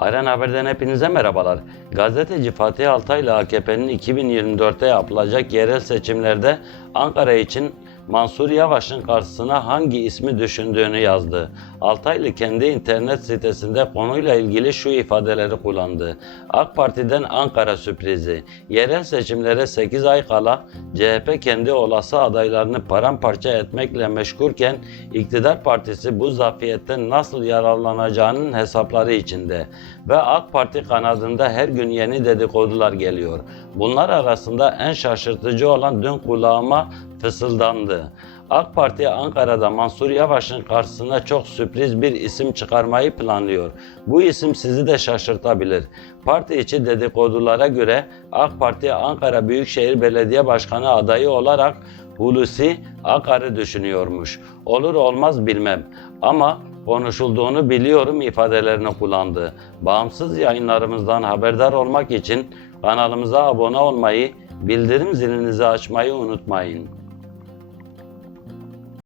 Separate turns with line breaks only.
Aren Haber'den hepinize merhabalar. Gazeteci Fatih Altay ile AKP'nin 2024'te yapılacak yerel seçimlerde Ankara için Mansur Yavaş'ın karşısına hangi ismi düşündüğünü yazdı. Altaylı kendi internet sitesinde konuyla ilgili şu ifadeleri kullandı. AK Parti'den Ankara sürprizi. Yerel seçimlere 8 ay kala CHP kendi olası adaylarını paramparça etmekle meşgulken iktidar partisi bu zafiyetten nasıl yararlanacağının hesapları içinde ve AK Parti kanadında her gün yeni dedikodular geliyor. Bunlar arasında en şaşırtıcı olan dün kulağıma fısıldandı. AK Parti Ankara'da Mansur Yavaş'ın karşısına çok sürpriz bir isim çıkarmayı planlıyor. Bu isim sizi de şaşırtabilir. Parti içi dedikodulara göre AK Parti Ankara Büyükşehir Belediye Başkanı adayı olarak Hulusi Akar'ı düşünüyormuş. Olur olmaz bilmem ama konuşulduğunu biliyorum ifadelerini kullandı. Bağımsız yayınlarımızdan haberdar olmak için kanalımıza abone olmayı, bildirim zilinizi açmayı unutmayın.